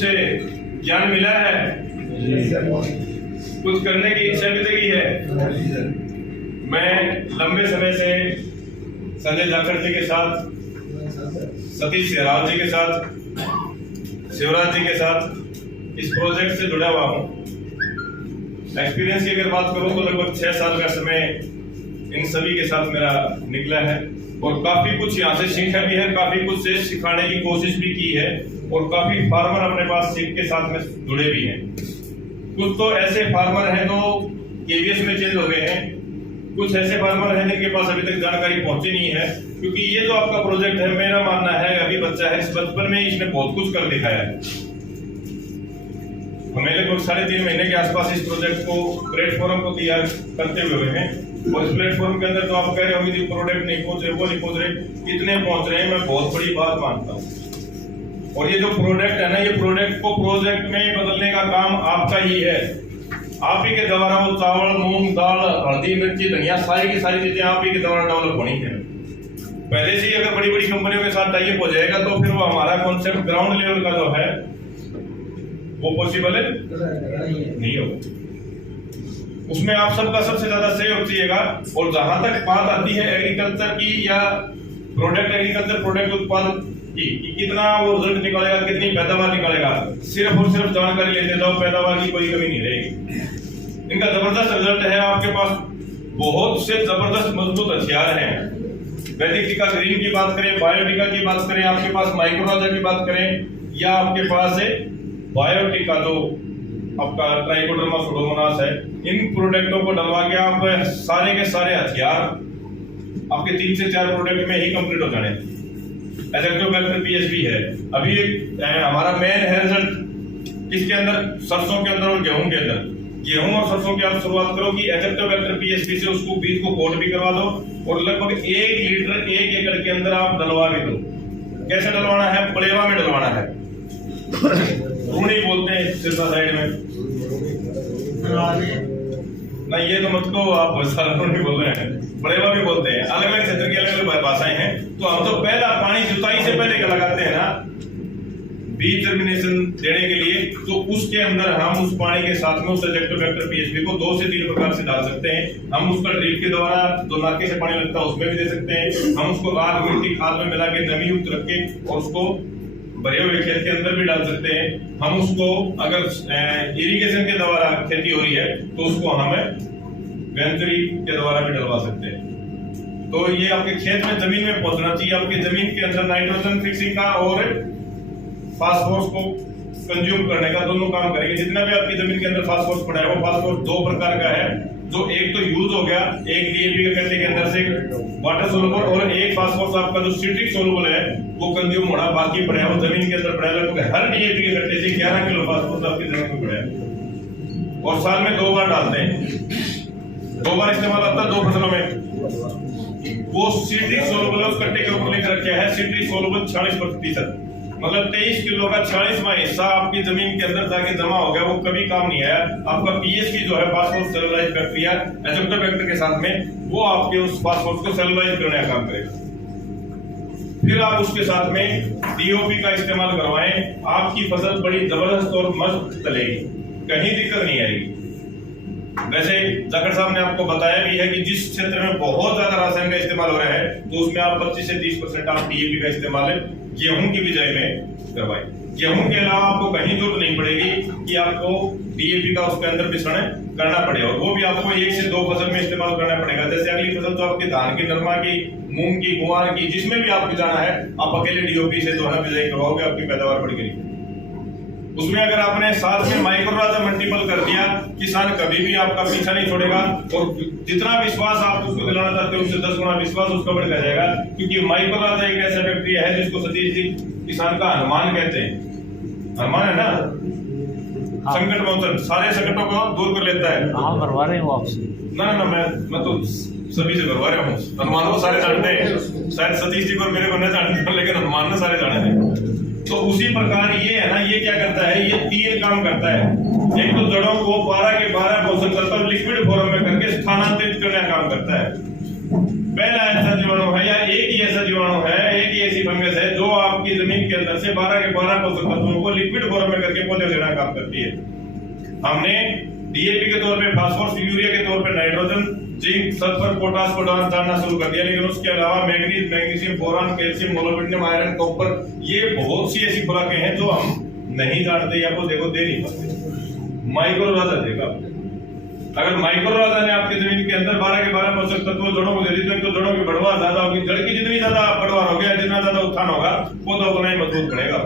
कुछ ज्ञान मिला है, कुछ करने की इच्छा भी जगी है। मैं लंबे समय से संजय जाखड़ जी के साथ, सतीश सेहराव जी के साथ, शिवराज जी के साथ इस प्रोजेक्ट से जुड़ा हुआ हूँ। एक्सपीरियंस की अगर बात करूँ तो लगभग 6 साल का समय इन सभी के साथ मेरा निकला है और काफी कुछ यहाँ से सीखा भी है, काफी कुछ से सिखाने की कोशिश भी की है और काफी फार्मर अपने पास सीख के साथ में जुड़े भी हैं। कुछ तो ऐसे फार्मर हैं जो केवीएस में चेंज हो गए हैं, कुछ ऐसे फार्मर हैं जिनके पास अभी तक जानकारी पहुंची नहीं है, क्योंकि ये जो आपका प्रोजेक्ट है, मेरा मानना है अभी बच्चा है, इस बचपन में इसने बहुत कुछ कर दिखाया है। हमें लगभग 3.5 महीने के आसपास इस प्रोजेक्ट को प्लेटफॉर्म को तैयार करते हुए हैं और इस प्लेटफॉर्म के अंदर तो आप कह रहे होंगे जो प्रोडक्ट नहीं पहुंच रहे, वो नहीं पहुंच रहे, कितने पहुंच रहे हैं, मैं बहुत बड़ी बात मानता हूँ। और ये जो प्रोडक्ट है ना, ये प्रोडक्ट को प्रोजेक्ट में बदलने का काम आपका ही है। आप ही के द्वारा वो चावल, मूंग दाल, हल्दी, मिर्ची, धनिया, सारी की सारी चीजें आप ही के द्वारा डेवलप होनी है। पहले से ही अगर बड़ी बड़ी कंपनियों के साथ टाइप हो जाएगा तो फिर वो हमारा कॉन्सेप्ट ग्राउंड लेवल का जो है वो पॉसिबल है नहीं होगा। उसमें आप सबका सबसे ज्यादा सहयोग चाहिएगा। और जहां तक बात आती है एग्रीकल्चर की या प्रोडक्ट, एग्रीकल्चर प्रोडक्ट उत्पादन की, कितना वो रिजल्ट निकालेगा, कितनी पैदावार निकालेगा, सिर्फ और सिर्फ जानकारी लेते जाओ, पैदावार की कोई कमी नहीं रहेगी। इनका जबरदस्त रिजल्ट है। आपके पास बहुत से जबरदस्त मजबूत हथियार हैं। वैदिक टीका ग्रीन की बात करें, बायोटिका की बात करें, आपके पास माइक्रोराजा की बात करें, या आपके पास बायोटिका जो आपका ट्राइकोडर्मा सुडोमोनास है, इन प्रोडक्टों को डलवा के आप सारे के सारे हथियार आपके 3 से 4 प्रोडक्ट में ही कंप्लीट हो जाने। एजेक्टोबैक्टर पीएचबी है। अभी हमारा मेन है रिजल्ट किसके अंदर, सरसों के अंदर और गेहूं के अंदर। गेहूं और सरसों की आप शुरुआत करो कि एजेक्टोबैक्टर पीएचबी से उसको बीज को कोट भी करवा दो और लगभग 1 लीटर 1 एकड़ के अंदर आप डलवा भी दो। कैसे डलवाना है? पड़ेवा में डलवाना है। रूणी बोलते हैं सिरसा साइड में, नहीं ये तो मत को आप सारा रूणी बोल रहे हैं, पड़ेवा भी बोलते हैं। अलग अलग क्षेत्र की अलग अलग भाषाएं हैं। तो हम तो पहला पानी जुताई से पहले का लगाते हैं ना, बीज जर्मिनेशन देने के लिए, तो उसके अंदर हम उस पानी के साथ में उस एजेक्टोबैक्टर पीएचबी को 2 से 3 प्रकार से डाल सकते हैं। हम उसका ड्रिप के द्वारा जो नाके से पानी लगता है उसमें भी दे सकते हैं। हम उसको राख मिट्टी खाद में मिला के नमी युक्त रख के और उसको भरे हुए खेत के अंदर भी डाल सकते हैं। हम उसको अगर इरिगेशन के द्वारा खेती हो रही है तो उसको हमें वेंचुरी के द्वारा भी डलवा सकते हैं। तो ये आपके खेत में जमीन में पहुंचना चाहिए। आपकी जमीन के अंदर नाइट्रोजन फिक्सिंग का और फास्फोरस को कंज्यूम करने का दोनों काम करेंगे। जितना भी आपकी जमीन के अंदर फास्फोरस पड़ा है वो फास्फोरस 2 प्रकार का है, जो एक तो यूज हो गया, एक डीएपी के कट्टे के अंदर से वाटर सोलुबल, और एक फास्फोरस आपका जो सिट्रिक सोलुबल है वो कंज्यूम होना बाकी पड़ा है, वो जमीन के अंदर पड़ा है। लगभग हर डीएपी के कट्टे से 11 किलो फास्फोरस आपकी जमीन में पड़ा है और साल में 2 बार डालते हैं। 2 बार इस्तेमाल आता है 2 फसलों में। वो सिट्रिक सोलुबल उस कट्टे के ऊपर लिख रखा है, सिट्रिक सोलुबल 40%, मतलब 23 किलो का 40वां हिस्सा आपकी जमीन के अंदर जाके जमा हो गया, वो कभी काम नहीं आया। आपका पीएच की जो है फास्फोरस सेलुलाइज प्रक्रिया एजेक्टोबैक्टर के साथ में, वो आपके उस फास्फोरस को सेलुलाइज करने का काम करेगा। फिर आप उसके साथ में डीओपी का इस्तेमाल करवाएं, आपकी फसल बड़ी जबरदस्त और मस्त चलेगी, कहीं दिक्कत नहीं आएगी। वैसे जाखड़ साहब ने आपको बताया भी है कि जिस क्षेत्र में बहुत ज्यादा रासायन का इस्तेमाल हो रहा है तो उसमें आप 25 से 30% आप डीएपी का इस्तेमाल गेहूं की बिजाई में करवाएं। गेहूं के अलावा आपको कहीं जरूरत नहीं पड़ेगी कि आपको डीएपी का उसके अंदर मिश्रण करना पड़ेगा, और वो भी आपको 1 से 2 फसल में इस्तेमाल करना पड़ेगा। जैसे अगली फसल तो आपकी धान की, नरमा की, मूंग की, गुआर की, जिसमें भी आपको जाना है, आप अकेले डीओपी से जो है बिजाई करवाओगे, आपकी पैदावार बढ़ेगी। उसमें अगर आपने साथ में माइक्रोराजा मल्टीपल कर दिया, किसान कभी भी आपका पीछा नहीं छोड़ेगा और जितना विश्वास आप उसको दिलाना चाहते हो उससे 10 गुना विश्वास उसका बढ़ जाएगा। क्योंकि माइक्रोराजा एक ऐसा बैक्टीरिया है जिसको सतीश जी किसान का हनुमान कहते हैं। हनुमान है ना, संकट मोचन, सारे संकटों को दूर कर लेता है। हाँ, करवा रहे हो आपसे? ना मैं तो सभी से करवा रहा हूँ। हनुमान को सारे जानते हैं, शायद सतीश जी को मेरे को नहीं जानते, लेकिन हनुमान ने सारे जाने हैं। तो उसी प्रकार ये है ना, ये क्या करता है, ये 3 काम करता है। एक तो जड़ों को 12 के 12 पोषक तत्व लिक्विड फॉर्म में करके स्थानांतरित करने का काम करता है। पहला ऐसा जीवाणु है या एक ही ऐसा जीवाणु है, एक ही ऐसी ऐसी फंगस है जो आपकी जमीन के अंदर से 12 के 12 पोषक तत्वों को लिक्विड फॉर्म में करके पौधे देना काम करती है। हमने डीएपी के तौर पे फास्फोरस, यूरिया के तौर पे नाइट्रोजन, जिंक, सल्फर, पोटास को डालना शुरू कर दिया, लेकिन उसके अलावा manganese, magnesium, boron, calcium, molybdenum, iron, copper, ये बहुत सी ऐसी खुराकें हैं जो हम नहीं जानते या पौधे को दे नहीं पाते। माइक्रो राजा देगा, अगर माइक्रो राजा ने आपकी जमीन के अंदर 12 के 12 पोषक तत्व जड़ों को दे दी तो जड़ों की बढ़वार ज्यादा होगी। जड़ की जितनी ज्यादा बढ़वार होगी, जितना ज्यादा उत्थान होगा, पौधा उतना ही मजबूत बनेगा।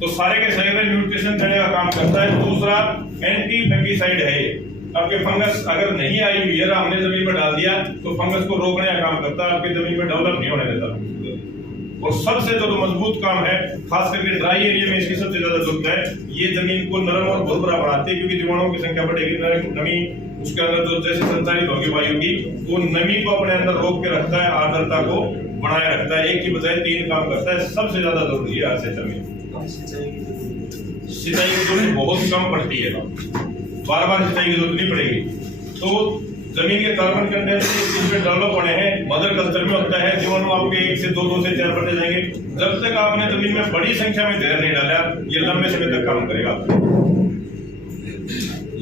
तो सारे के सारे में न्यूट्रिशन देने का काम करता है। दूसरा एंटी फंगिसाइड है। आपके फंगस अगर नहीं आई हुई है, हमने जमीन में डाल दिया तो फंगस को रोकने का काम करता है, आपकी जमीन में डेवलप नहीं होने देता। और सबसे जो मजबूत काम है, खास करके ड्राई एरिया में इसकी सबसे ज्यादा जरूरत है, ये जमीन को नरम और भुरभुरा बनाती है, क्योंकि जीवाणुओं की संख्या बढ़ेगी, नमी उसके अंदर जो जैसे संचालित होगी वायु की, वो नमी को अपने अंदर रोक के रखता है, आर्द्रता को बनाए रखता है। एक की बजाय 3 काम करता है। सबसे ज्यादा जरूरी है आज से में सिंचाई की जरूरत बहुत कम पड़ती है, बार-बार सिंचाई की जरूरत नहीं पड़ेगी। तो जमीन के कार्बन कंटेंट इसमें डेवलप होने हैं, मदर कल्चर में होता है, जीवाणु आपके 1 से 2 से 4 बढ़ते जाएंगे। जब तक आपने जमीन में बड़ी संख्या में जहर नहीं डाला, ये लंबे समय तक काम करेगा।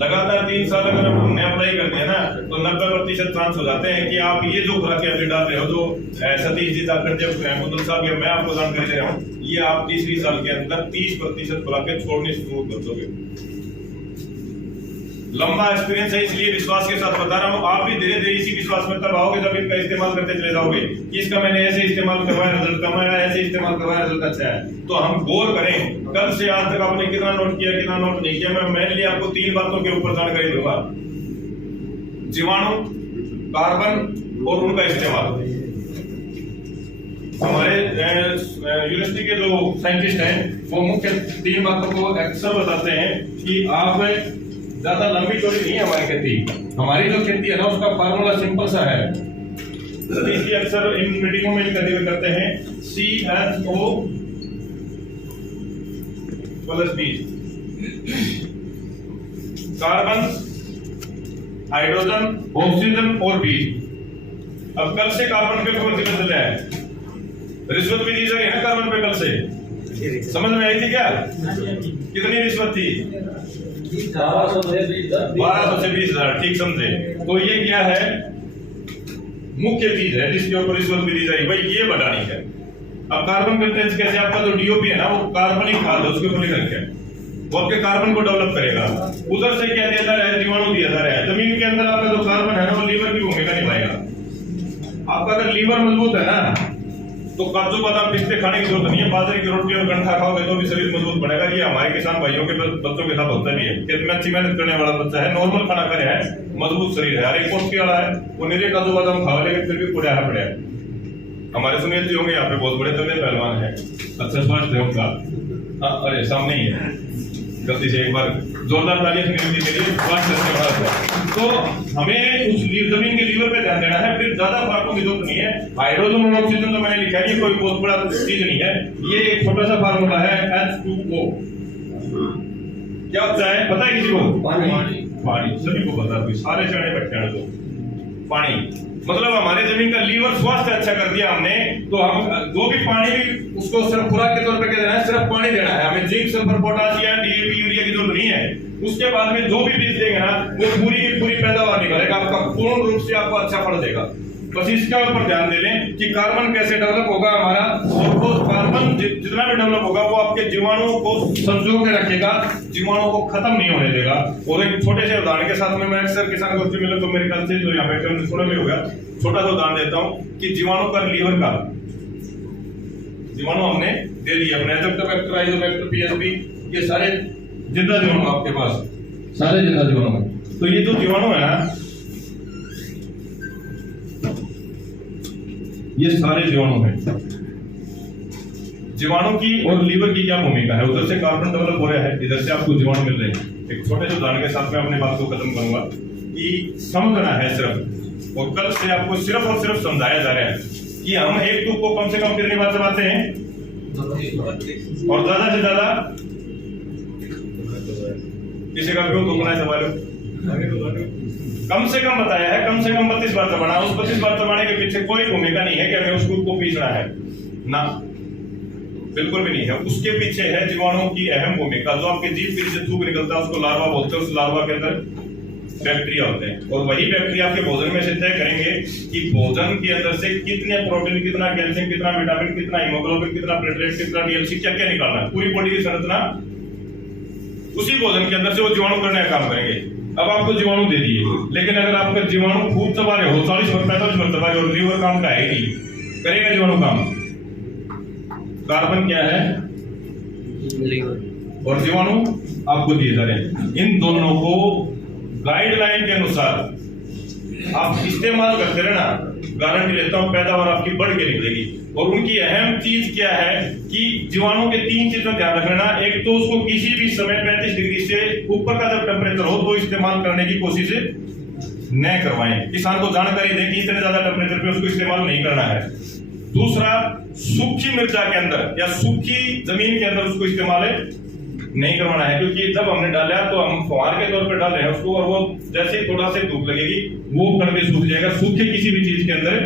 लगातार 3 साल अगर हमने अप्लाई कर दिया ना, तो 90% चांस हो जाते हैं कि आप ये जो खुराकें अभी डाल रहे हो, जो सतीश जी जाकर जब मुदल साहब या मैं आपको जानकारी दे रहा हूँ, ये आप तीसरी साल के अंदर 30% खुराकें छोड़नी शुरू कर दोगे। लंबा एक्सपीरियंस है, इसलिए विश्वास के साथ बता रहा हूँ। आप भी धीरे धीरे इसी विश्वास में तब आओगे जब इनका इस्तेमाल करते चले जाओगे कि इसका मैंने ऐसे इस्तेमाल करवाया, रिजल्ट कम आया, ऐसे इस्तेमाल करवाया, रिजल्ट अच्छा है। तो हम गौर करें, कल से आज तक आपने कितना नोट किया, कितना नोट नहीं किया। मैं मेनली आपको 3 बातों के ऊपर जानकारी दूंगा: जीवाणु, कार्बन और उनका इस्तेमाल। हमारे यूनिवर्सिटी के जो साइंटिस्ट हैं वो मुख्य 3 बातों को अक्सर बताते हैं कि आप ज्यादा लंबी चौड़ी नहीं है हमारी खेती। हमारी जो खेती है ना, उसका फार्मूला सिंपल सा है। इसलिए अक्सर इन मीटिंगों में करते हैं CHO plus B, carbon, hydrogen, oxygen और B। अब कल से कार्बन पे कौन सी चल रहा है? रिश्वत भी दी जा रही है ना कार्बन पे कल से। समझ में आई थी क्या? कितनी रिश्वत थी? 1200 से 20,000। ठीक समझे? तो ये क्या है? मुख्य चीज है जिसके ऊपर रिश्वत भी दी जाएगी, भाई ये बढ़ानी है। अब कार्बन कंटेंट कैसे? आपका जो DOP है ना, वो कार्बनिक खाद है, उसके ऊपर लिख रखे हैं, वो आपके कार्बन को डेवलप करेगा। उधर से क्या दिया जा रहा है? जीवाणु दिया जा रहा है। जमीन के अंदर आपका जो कार्बन है ना, वो लीवर की भूमिका निभाएगा। आपका अगर लीवर मजबूत है ना, तो काजू बादाम पिस्ते खाने की जरूरत नहीं है। बाजरे की रोटी और गंठा खाओगे तो भी शरीर मजबूत बनेगा। ये हमारे किसान भाइयों के बच्चों के साथ होता भी है। खेत में अच्छी मेहनत करने वाला बच्चा है, नॉर्मल खाना खा रहा है, मजबूत शरीर है। अरे पोस्टी वाला है, वो निरे काजू बादाम खा लेकिन फिर भी पुड़िया पड़े है। हमारे सुनील जी होंगे यहाँ पे, बहुत बड़े तगड़े पहलवान है, अच्छा स्वास्थ्य है उनका। अरे सामने ही है, गलती से एक बार जोरदार ताली सुनील जी के लिए। तो हमें उस जमीन के लीवर पे ध्यान देना है। फिर ज्यादा फार्मों की जरूरत नहीं है। हाइड्रोजन और ऑक्सीजन तो मैंने लिखा है, ये कोई बहुत बड़ा चीज नहीं है। ये एक छोटा सा फार्मूला है, H2O। क्या होता है पता है किसी को? पानी सभी को पता है, सारे चढ़े बैठे हैं। तो पानी मतलब हमारे जमीन का लीवर स्वास्थ्य अच्छा कर दिया हमने। तो हम जो भी पानी भी उसको सिर्फ खुराक के तौर पे क्या देना है? सिर्फ पानी देना है। हमें zinc, sulphur, potassium, DAP, urea की जरूरत नहीं है। उसके बाद में जो भी बीज देंगे ना, वो पूरी पैदावार निकलेगा, आपका पूर्ण रूप से आपको अच्छा फल देगा। बस इसका ऊपर ध्यान दे लें कि कार्बन कैसे डेवलप होगा हमारा, और वो कार्बन जितना भी डेवलप होगा वो आपके जीवाणुओं को संजो के रखेगा, जीवाणुओं को खत्म नहीं होने देगा। और एक छोटे से उदाहरण के साथ में मैं अक्सर किसान गोष्ठी में तो मेरे ख्याल से जो यहाँ पे सुना भी होगा, छोटा सा उदाहरण देता हूँ कि जीवाणु का लीवर का जीवाणु हमने दे दिया अपने एजोक्टोबैक्टर, आइजोबैक्टर, PSB, ये सारे जिंदा जीवाणु आपके पास, सारे जिंदा जीवाणु। तो ये जो जीवाणु है ना, ये सारे जीवाणु हैं। जीवाणु की और लीवर की क्या भूमिका है? उधर से कार्बन डेवलप हो रहा है, इधर से आपको जीवाणु मिल रहे हैं। एक छोटे से उदाहरण के साथ मैं अपनी बात को खत्म करूंगा कि समझना है सिर्फ, और कल से आपको सिर्फ और सिर्फ समझाया जा रहा है कि हम एक टूक को कम से कम कितनी बार चलाते हैं, और ज्यादा से ज्यादा किसी का क्यों दुखना है सवाल कम से कम बताया है, कम से कम 32 बार दबाना। उस 32 बार दबाने के पीछे कोई भूमिका नहीं है कि हमें उस दूध को पीसना है ना, बिल्कुल भी नहीं है। उसके पीछे है जीवाणुओं की अहम भूमिका। जो आपके जीभ से थूक निकलता है उसको लार्वा बोलते हैं। उस लार्वा के अंदर बैक्टीरिया होते हैं और वही बैक्टीरिया आपके भोजन में से तय करेंगे कि भोजन के अंदर से कितने प्रोटीन, कितना कैल्शियम, कितना विटामिन, कितना हीमोग्लोबिन, कितना प्लेटलेट, कितना डीएलसी, क्या क्या निकालना है। पूरी बॉडी की संरचना उसी भोजन के अंदर से वो जीवाणु करने का काम करेंगे। अब आपको जीवाणु दे दिए, लेकिन अगर आपका जीवाणु खूब दबा रहे हो 40 और 45 बार दबा रहे और लीवर काम का है नहीं, करेगा जीवाणु काम? कार्बन क्या है? लीवर। और जीवाणु आपको दिए जा रहे हैं। इन दोनों को गाइडलाइन के अनुसार आप इस्तेमाल करते रहना, गारंटी लेता हूं पैदावार आपकी बढ़ के निकलेगी। और उनकी अहम चीज क्या है कि जीवाणु के 3 चीजों का ध्यान रखना। एक तो उसको किसी भी समय 35 डिग्री से ऊपर का जब टेम्परेचर हो तो इस्तेमाल करने की कोशिश न करवाएं। किसान को जानकारी दें कि इतने ज्यादा टेम्परेचर पे उसको इस्तेमाल नहीं करना है। दूसरा, सूखी मिर्चा के अंदर या सूखी जमीन के अंदर उसको इस्तेमाल नहीं करवाना है, क्योंकि जब हमने डाला तो हम फुहार के तौर पर डाल रहे हैं उसको, और वो जैसे थोड़ा से धूप लगेगी वो कड़वे सूख जाएगा। सूखे किसी भी चीज के अंदर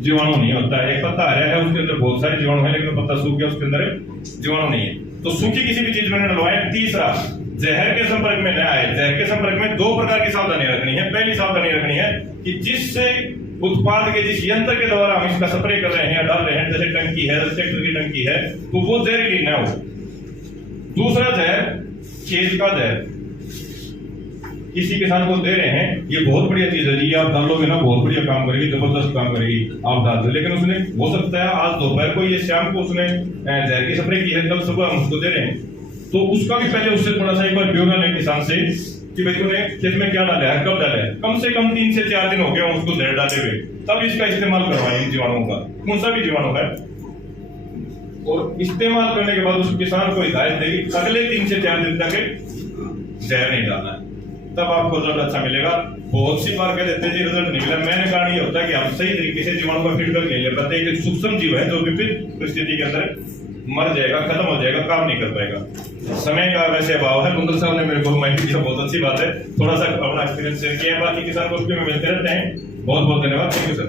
जीवाणु नहीं होता है। एक पत्ता हरा है उसके अंदर बहुत सारे जीवाणु है, लेकिन पत्ता सूख गया उसके अंदर जीवाणु नहीं है। तो सूखी किसी भी चीज में डलवाएं। तीसरा, जहर के संपर्क में न आए। जहर के संपर्क में 2 प्रकार की सावधानी रखनी है। पहली सावधानी रखनी है कि जिससे उत्पाद के जिस यंत्र के द्वारा हम इसका स्प्रे कर रहे हैं या डाल रहे हैं, जैसे टंकी है, ट्रैक्टर की टंकी है, तो वो जहरीली न हो। दूसरा जहर, खेत का जहर किसी किसान को दे रहे हैं, ये बहुत बढ़िया चीज है जी, आप डालोगे ना बहुत बढ़िया काम करेगी, जबरदस्त काम करेगी, आप डाल दो। लेकिन उसने हो सकता है आज दोपहर को ये शाम को उसने जहर की स्प्रे की है, कल सुबह हम उसको दे रहे हैं, तो उसका भी पहले उससे थोड़ा सा एक बार ब्यौरा लें किसान से कि भाई तूने खेत में क्या डाला है, कब डाला है। कम से कम 3 से 4 दिन हो गए उसको जहर डाले हुए, तब इसका इस्तेमाल करवाएं जीवाणुओं का, कौन सा भी जीवाणु है। और इस्तेमाल करने के बाद उस किसान को हिदायत देगी अगले 3 से 4 दिन तक जहर नहीं डालना है, तब आपको रिजल्ट अच्छा मिलेगा। बहुत सी बार कह देते हैं जी रिजल्ट निकला, मैंने कारण ये होता है कि हम सही तरीके से जीवाणु का फीडबैक नहीं ले पाते। एक सूक्ष्म जीव है जो विपरीत परिस्थिति के अंदर मर जाएगा, खत्म हो जाएगा, काम नहीं कर पाएगा। समय का वैसे अभाव है। कुंदर साहब ने मेरे को माहिती दिया, बहुत अच्छी बात है, थोड़ा सा अपना एक्सपीरियंस शेयर किया है। बाकी किसान गोष्ठी में मिलते रहते हैं। बहुत बहुत धन्यवाद। Thank you sir.